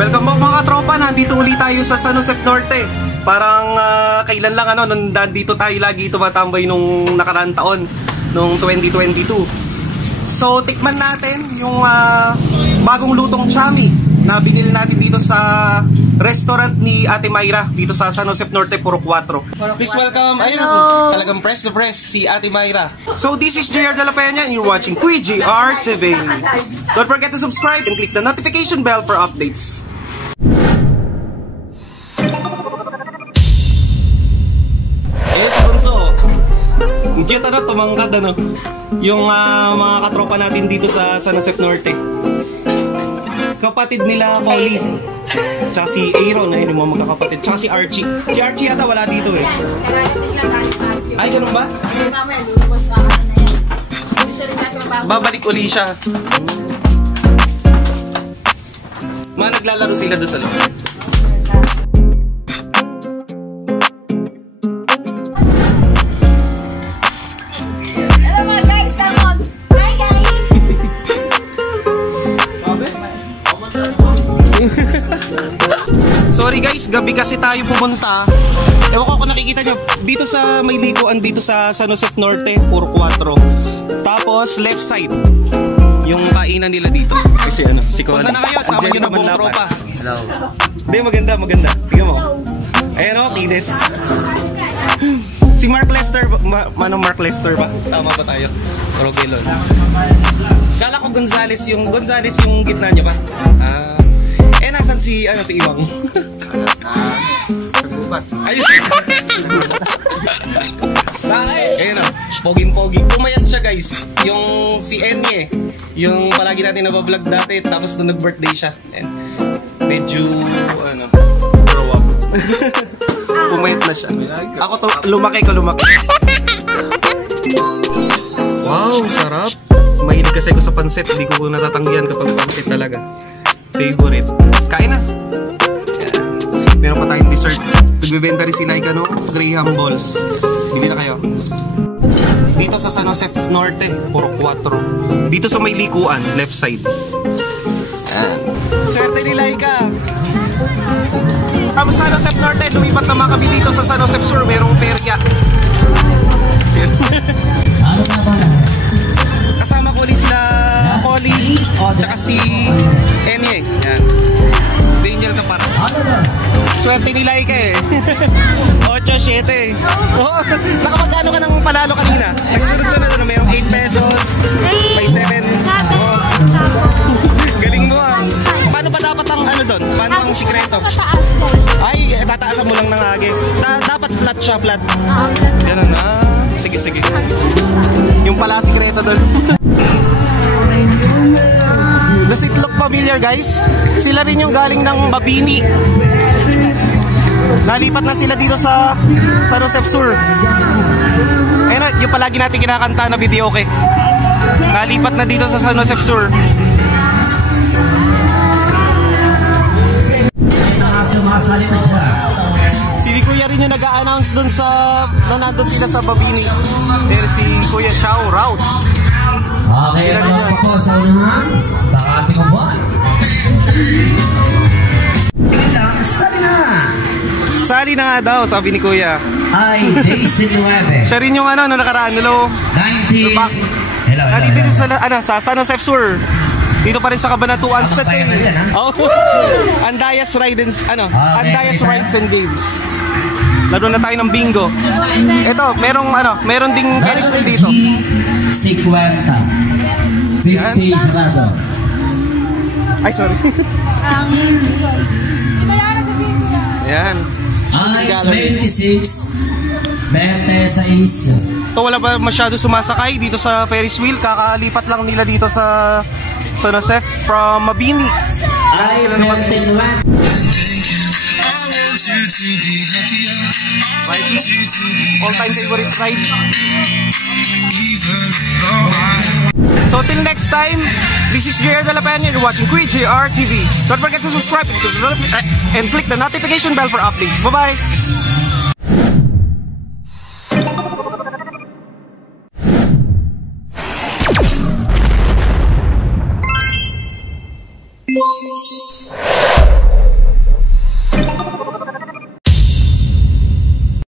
Welcome back mga katropa, nandito ulit tayo sa San Jose Norte. Parang kailan lang nandito tayo lagi tumatambay nung nakaraang taon, nung 2022. So tikman natin yung bagong lutong chami na binili natin dito sa restaurant ni Ate Mayra dito sa San Jose Norte, Puro 4. Please welcome, ayun, talagang press to press si Ate Mayra. So this is JR De La Peña and you're watching QuiJR TV. Don't forget to subscribe and click the notification bell for updates. Ayun si Bunso. Ang cute tumangkad yung mga katropa natin dito sa San Jose Norte. Kapatid nila Polly, tsaka si Aaron, ayun yung mga magkakapatid, tsaka si Archie. Si Archie yata wala dito eh. Ay, ganun ba? Babalik uli siya. Mga naglalaro sila doon sa loob. Sorry guys, gabi kasi tayo pumunta. Ewan ko kung nakikita nyo, dito sa may likuan dito sa San Jose Norte, Puro 4. Tapos left side, yung kainan nila dito. Kasi si Colin. Punta na kayo, sama nyo na buong tropa. Hello. Hindi, maganda. Tingnan mo. Ayan kinis. Si Mark Lester, Mark Lester ba? Tama ba tayo? Rogelon. Kala ko Gonzales yung gitna nyo ba? Nasan si Iwang? Ayun. Ayun poging-pogi. Pumayat siya guys. Yung si Enye, yung palagi natin nabablog dati, tapos nung nag-birthday siya. And medyo, grow up. Pumayat na siya. Ako lumaki. Wow, sarap. Mahilig kasi ako sa pansit. Hindi ko natatanggihan kapag pansit talaga. Favorite. Kain na. Meron pa tayong dessert. Nagbibenta rin si Laika Graham Balls. Bili na kayo. Dito sa San Jose Norte, Puro 4. Dito sa may likuan, left side. Ayan. Swerte ni Laika. Tapos San Jose Norte, lumipat naman kami dito sa San Jose Sur. Merong perya. Kasama ko ulit sila Polly, tsaka si Enye. Yan. Daniel Caparas. Swerte ni Laika eh. 8-7. Oh, nakamagkano ka ng panalo kanina? Nagsunod-sunod mayroong 8 pesos, may 7. Oh. Galing mo Paano ba dapat ang doon? Paano ang sikreto? Ay, tataasan mo lang ng agis. Dapat flat siya, flat. Ganun na. Sige. Yung pala sikreto doon. Does it look familiar guys? Sila rin yung galing ng Mabini. Nalipat na sila dito sa San Jose Sur. Ayun yung palagi natin kinakanta na video okay. Nalipat na dito sa San Jose Sur. Si Kuya rin yung nag-a-announce dun nandun sila sa Mabini. Pero si Kuya Shao Rout. Okay, mga po sa unahan. Baka ating ubuan. Sali na nga daw, sabi ni Kuya. Ay, days 19. Siya rin yung nakaraan. Hello. 19. Hello. Dito sa San Jose Sur. Dito pa rin sa Cabanatuan City. Andayas Rides and Games. Laro na tayo ng bingo. Ito, meron ding Ferris wheel dito. 50. 50 sarado. Ay, sorry. Yan. Ay, 26. 26. Ito wala pa masyado sumasakay dito sa Ferris wheel. Kakalipat lang nila dito sa San Jose from Mabini. Ay, 21. All-time favorite ride. So till next time, this is JR De La Peña. You're watching QuiJR TV. Don't forget to subscribe and click the notification bell for updates. Bye-bye!